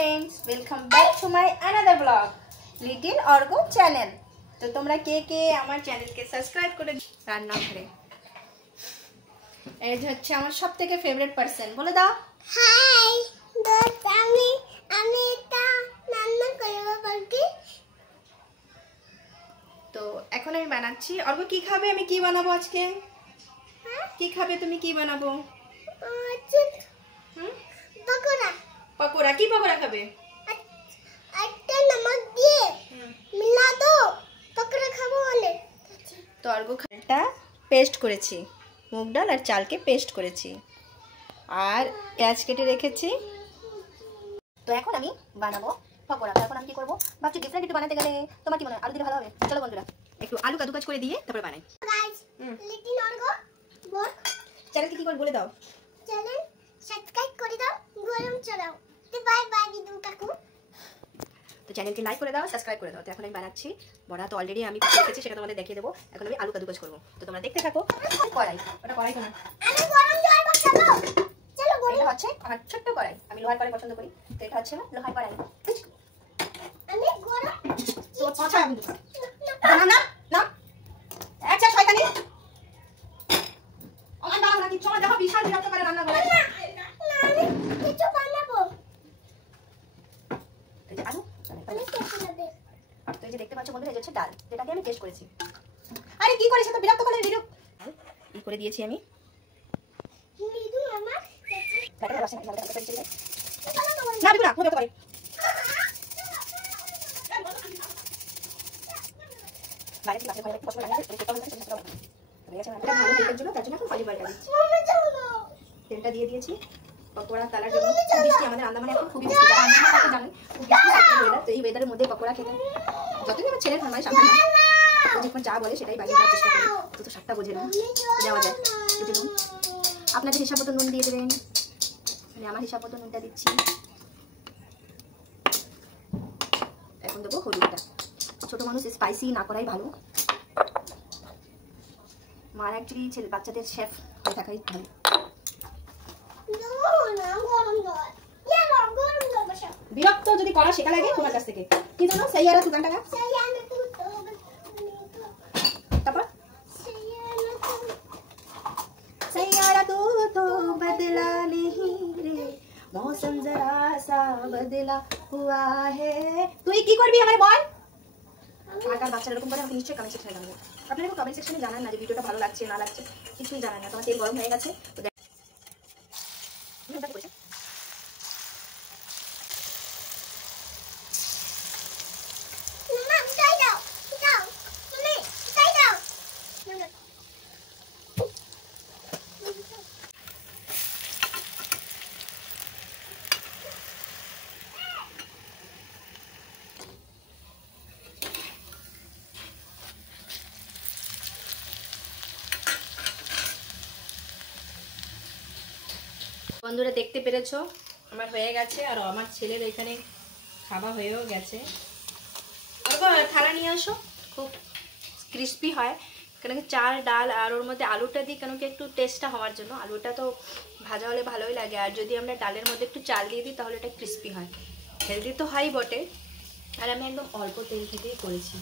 Friends welcome back to my another blog little Orgo channel. तो তোমরা কে কে আমার চ্যানেলকে সাবস্ক্রাইব করে রান্না ঘরে এই যে হচ্ছে আমার সবথেকে ফেভারিট পারসন বলে দাও হাই দোস্ত আমি এটা রান্না করব বলছি। তো এখন আমি বানাচ্ছি। অর্ঘ্য কি খাবে? আমি কি বানাবো আজকে? কি খাবে তুমি? কি বানাবো? পকোড়া। পকোড়া? কি পকোড়া খাবে? একটা নমক দিয়ে মিলা দাও, পকোড়া খাবো বলে। তো অর্ঘ্য খালটা পেস্ট করেছি, মুগ ডাল আর চালকে পেস্ট করেছি আর পেঁয়াজ কেটে রেখেছি। তো এখন আমি বানাবো পকোড়া। এখন আমি কি করবো ভাবছি, ডিফারেন্ট একটু বানাতে গেলে তোমার কি মনে হয় আলু দিলে ভালো হবে? চলো বন্ধুরা একটু আলু কাদুকাজ করে দিয়ে তারপর বানাই। গাইস লিটিল অর্গো বল চ্যানেলকে কি করে বলে দাও? চ্যানেল সাবস্ক্রাইব করে দাও, গরম চালাও। তো বাই বাই দিদু কাকু। তো চ্যানেলকে লাইক করে দাও, সাবস্ক্রাইব করে দাও। তো এখন আমি বানাচ্ছি বড়া। তো অলরেডি আমি পিছিয়ে রেখেছি, সেটা তোমাদের দেখিয়ে দেবো। এখন আমি আলু কাদুকাজ করবো, তো তোমরা দেখতে থাকো। কড়াই, ওটা কড়াই তোমার। আমি গরম জল বসাবো। চলো গরম। এটা হচ্ছে আমার ছোট্ট কড়াই, আমি লোহার কড়াই পছন্দ করি। তো এটা হচ্ছে লোহার কড়াই। আমি গরম তো পাঁচা আমি দেবো। না না না একটা শয়তানি আমার দাও না, কিছু আমার দেখো বিশাল বিরক্ত করে রান্না করে। না আমি কিছু বানাবো। এই যে আলু, আমি কেটে নেব। তো এই যে দেখতে পাচ্ছ বন্ধুরা, এই যে হচ্ছে ডাল, যেটাকে আমি পেস্ট করেছি। আরে কি করেছ? তো বিরক্ত করে ভিডিও এই করে দিয়েছি আমি। দিদু আমার কাটা বসে না, কাটা দিচ্ছি না দিবো না, হবে পারে। বাইরে থেকে বাইরে থেকে পছন্দ লাগে, এটা ভালো তেলের জন্য তার জন্য অলিভ অয়েল দিচ্ছি। তেলটা দিয়ে দিয়েছি পকোড়া তালার জন্য। বৃষ্টি আমাদের আন্দামানে এখন খুবই বৃষ্টি, যারা আন্দামান থাকে জানেন খুব বৃষ্টি ওয়েদার। তো এই ওয়েদারের মধ্যে পকোড়া খেতে যতই আমার ছেলের ফরমাইশ সামনে ও যখন যা বলে সেটাই বানিয়ে দেওয়ার চেষ্টা করি। তো স্বাদটা বোঝে না, দেওয়া যায় বুঝে নুন। আপনাদের হিসাব মতো নুন দিয়ে দেবেন, আমি আমার হিসাব মতো নুনটা দিচ্ছি। এখন দেবো হলুদটা। ছোট মানুষ স্পাইসি না করাই ভালো। মার অ্যাকচুয়ালি ছেলে বাচ্চাদের শেফ হয়ে থাকাই ভালো। বিরক্ত যদি করা শেখা লাগে তোমার কাছ থেকে। কি জানো সেই আর দোকান টাকা তারপর सैयारा तो बदला नहीं रे मौसम जरा सा बदला हुआ है। তুই কি করবি আমার বল? কার বাচ্চা এরকম করে আমাকে নিশ্চয়ই কমেন্ট সেকশনে জানাবেন। আপনারা একটু কমেন্ট সেকশনে জানান না যে ভিডিওটা ভালো লাগছে না লাগছে, কিছুই জানান না। তোমার তেল গরম হয়ে গেছে। তো বন্ধুরা দেখতে পেরেছো আমার হয়ে গেছে, আর আমার ছেলের এখানে খাওয়া হয়েও গেছে। আর থালা নিয়ে আসো, খুব ক্রিস্পি হয় কেন কি চাল ডাল আর ওর মধ্যে আলুটা দিই, কেন কি একটু টেস্টটা হওয়ার জন্য। আলুটা তো ভাজা হলে ভালোই লাগে, আর যদি আমরা ডালের মধ্যে একটু চাল দিয়ে দিই তাহলে এটা ক্রিস্পি হয়। হেলদি তো হয় বটে, আর আমি একদম অল্প তেল থেকেই করেছি।